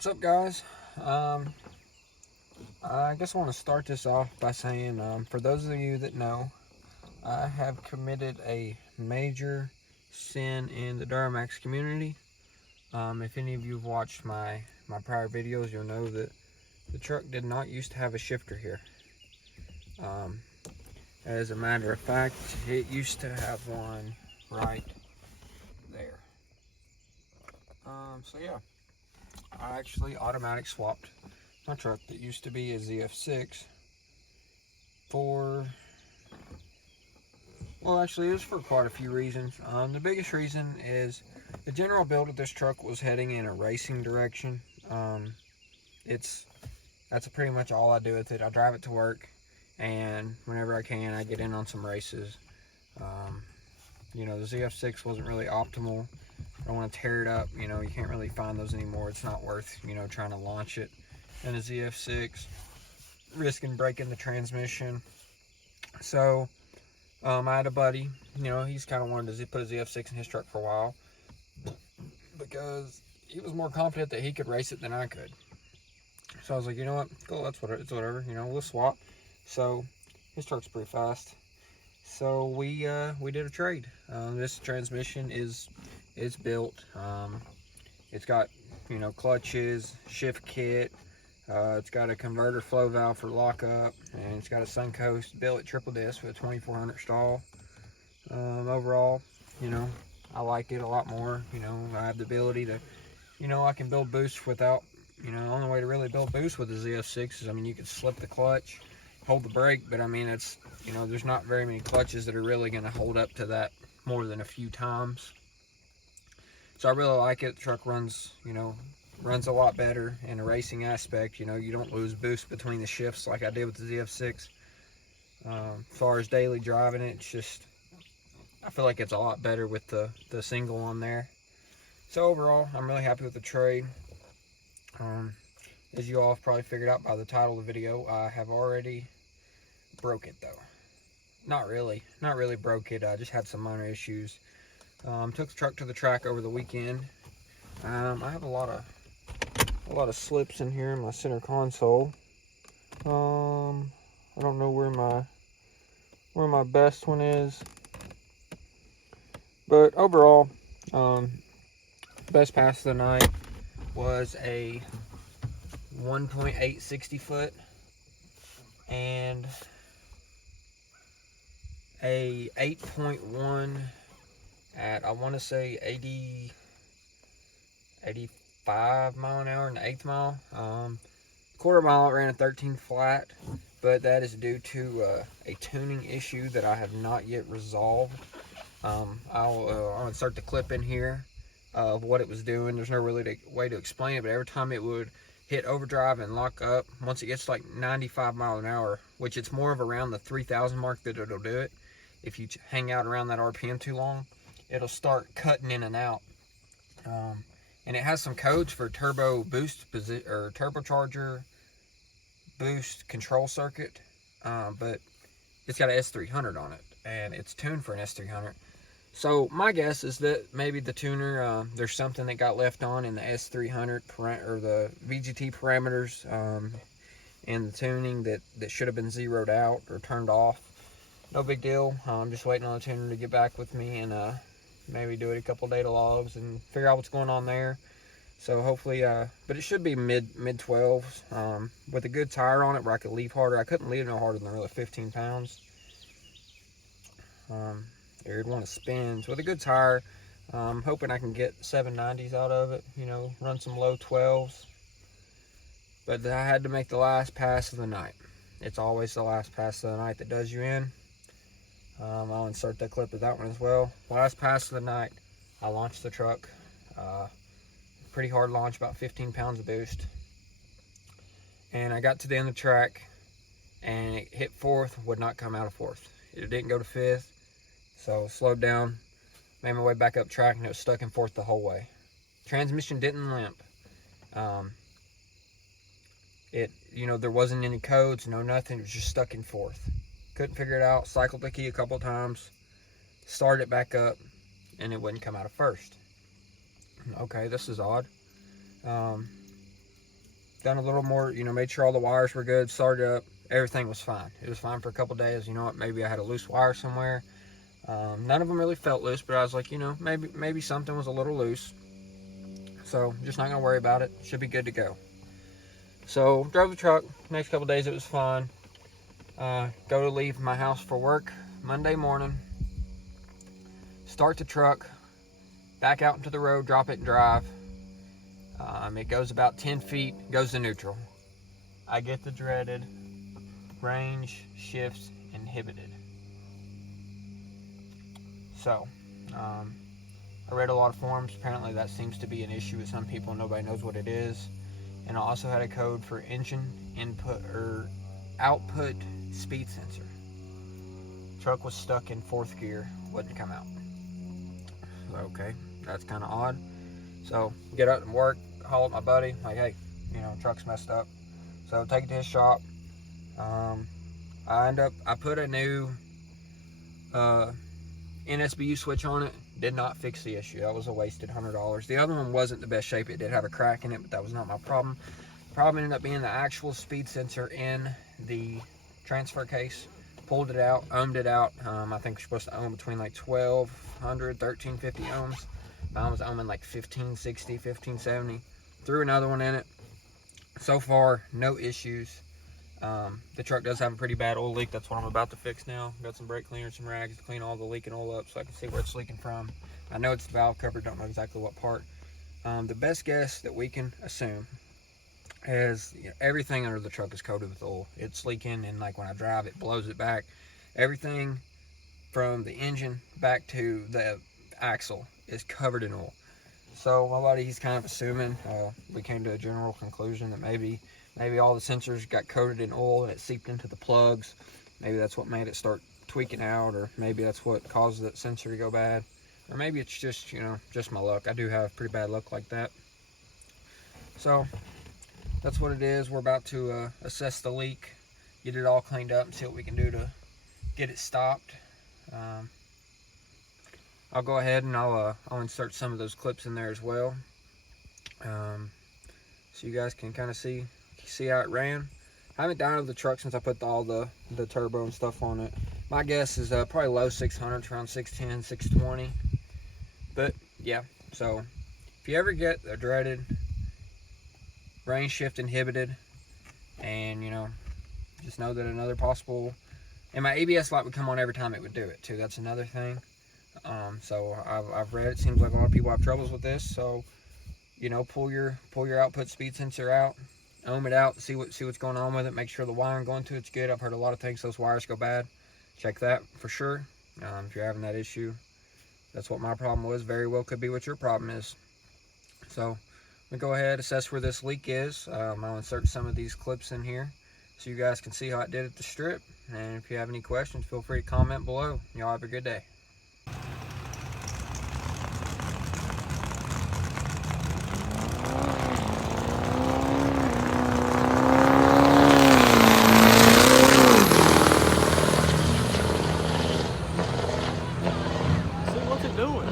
What's up, guys? I guess I want to start this off by saying, for those of you that know, I have committed a major sin in the Duramax community. If any of you have watched my prior videos, you'll know that the truck did not used to have a shifter here. As a matter of fact, it used to have one right there. So yeah, I actually automatic swapped my truck that used to be a ZF6 for, well, actually it was for quite a few reasons. The biggest reason is the general build of this truck was heading in a racing direction. That's pretty much all I do with it. I drive it to work, and whenever I can, I get in on some races. The ZF6 wasn't really optimal. I don't want to tear it up. You can't really find those anymore. It's not worth, trying to launch it in a ZF6, risking breaking the transmission. So, I had a buddy, he's kind of wanted to put a ZF6 in his truck for a while because he was more confident that he could race it than I could. So I was like, you know what, cool, it's whatever, we'll swap. So his truck's pretty fast. So we did a trade. This transmission is built. It's got, clutches, shift kit. It's got a converter flow valve for lockup, and it's got a Suncoast billet triple disc with a 2400 stall. Overall, I like it a lot more. I have the ability to, I can build boost without, the only way to really build boost with the ZF6 is, you can slip the clutch, hold the brake, but it's, there's not very many clutches that are really going to hold up to that more than a few times. So I really like it. The truck runs, runs a lot better in a racing aspect. You don't lose boost between the shifts like I did with the ZF6. As far as daily driving it, it's just, I feel like it's a lot better with the single on there. So overall, I'm really happy with the trade. As you all have probably figured out by the title of the video, I have already broke it though. Not really broke it. I just had some minor issues. Took the truck to the track over the weekend. I have a lot of slips in here in my center console. I don't know where my best one is, but overall, best pass of the night was a 1.8 60 foot and a 8.1 at, I want to say 85 mile an hour in the 8th mile. Quarter mile I ran a 13 flat, but that is due to a tuning issue that I have not yet resolved. I'll insert the clip in here of what it was doing. There's no really way to explain it, but every time it would hit overdrive and lock up, once it gets like 95 miles an hour, which it's more of around the 3,000 mark that it'll do it. If you hang out around that RPM too long, it'll start cutting in and out. And it has some codes for turbo boost or turbocharger boost control circuit, but it's got an S300 on it, and it's tuned for an S300. So my guess is that maybe the tuner, there's something that got left on in the S300 or the VGT parameters and the tuning that should have been zeroed out or turned off. No big deal. I'm just waiting on the tuner to get back with me and maybe do it a couple data logs and figure out what's going on there. So hopefully, but it should be mid 12s with a good tire on it where I could leave harder. I couldn't leave no harder than really 15 pounds. You'd want to spin. So with a good tire, I'm hoping I can get 790s out of it, run some low 12s. But I had to make the last pass of the night. It's always the last pass of the night that does you in. I'll insert that clip of that one as well. Last pass of the night, I launched the truck. Pretty hard launch, about 15 pounds of boost. And I got to the end of the track, and it hit 4th, would not come out of 4th. It didn't go to 5th. So slowed down, made my way back up track, and it was stuck in 4th the whole way. Transmission didn't limp. There wasn't any codes, no nothing. It was just stuck in 4th. Couldn't figure it out. Cycled the key a couple times, started it back up, and it wouldn't come out of 1st. Okay, this is odd. done a little more, made sure all the wires were good, started up, everything was fine. It was fine for a couple days. You know what, maybe I had a loose wire somewhere. None of them really felt loose, but I was like, maybe something was a little loose. So just not gonna worry about it. Should be good to go. So drove the truck. Next couple days it was fine. Go to leave my house for work Monday morning. Start the truck, back out into the road, drop it and drive. It goes about 10 feet, goes to neutral. I get the dreaded range shifts inhibited. So, I read a lot of forums. Apparently that seems to be an issue with some people. Nobody knows what it is. And I also had a code for engine input or output speed sensor. Truck was stuck in 4th gear, wouldn't come out. Okay, that's kind of odd. So get up and work, haul at my buddy, like, hey, truck's messed up. So take it to his shop. I put a new NSBU switch on it. Did not fix the issue. That was a wasted $100. The other one wasn't the best shape. It did have a crack in it, but that was not my problem. The problem ended up being the actual speed sensor in the transfer case. Pulled it out, ohmed it out. I think you're supposed to ohm between like 1200, 1350 ohms. Mine was ohming like 1560, 1570. Threw another one in it. So far, no issues. The truck does have a pretty bad oil leak. That's what I'm about to fix now. Got some brake cleaner, some rags to clean all the leaking oil up so I can see where it's leaking from. I know it's the valve cover, don't know exactly what part. The best guess that we can assume is everything under the truck is coated with oil. It's leaking, and like when I drive, it blows it back. Everything from the engine back to the axle is covered in oil. So my buddy, he's kind of assuming, we came to a general conclusion that maybe all the sensors got coated in oil and it seeped into the plugs. Maybe that's what made it start tweaking out, or maybe that's what caused that sensor to go bad. Or maybe it's just, just my luck. I do have pretty bad luck like that. So that's what it is. We're about to assess the leak, get it all cleaned up, and see what we can do to get it stopped. I'll go ahead and I'll insert some of those clips in there as well, so you guys can kind of see how it ran. I haven't downloaded the truck since I put all the turbo and stuff on it. My guess is probably low 600s, around 610, 620. But yeah, so if you ever get a dreaded range shift inhibited, and just know that another possible, and my ABS light would come on every time it would do it too. That's another thing. So I've read, it seems like a lot of people have troubles with this. So pull your output speed sensor out, ohm it out, see what's going on with it. Make sure the wiring going to it's good. I've heard a lot of things, those wires go bad. Check that for sure. If you're having that issue, that's what my problem was. Very well could be what your problem is. So we go ahead, assess where this leak is. I'll insert some of these clips in here so you guys can see how it did at the strip. And if you have any questions, feel free to comment below. Y'all have a good day. See, what's it doing?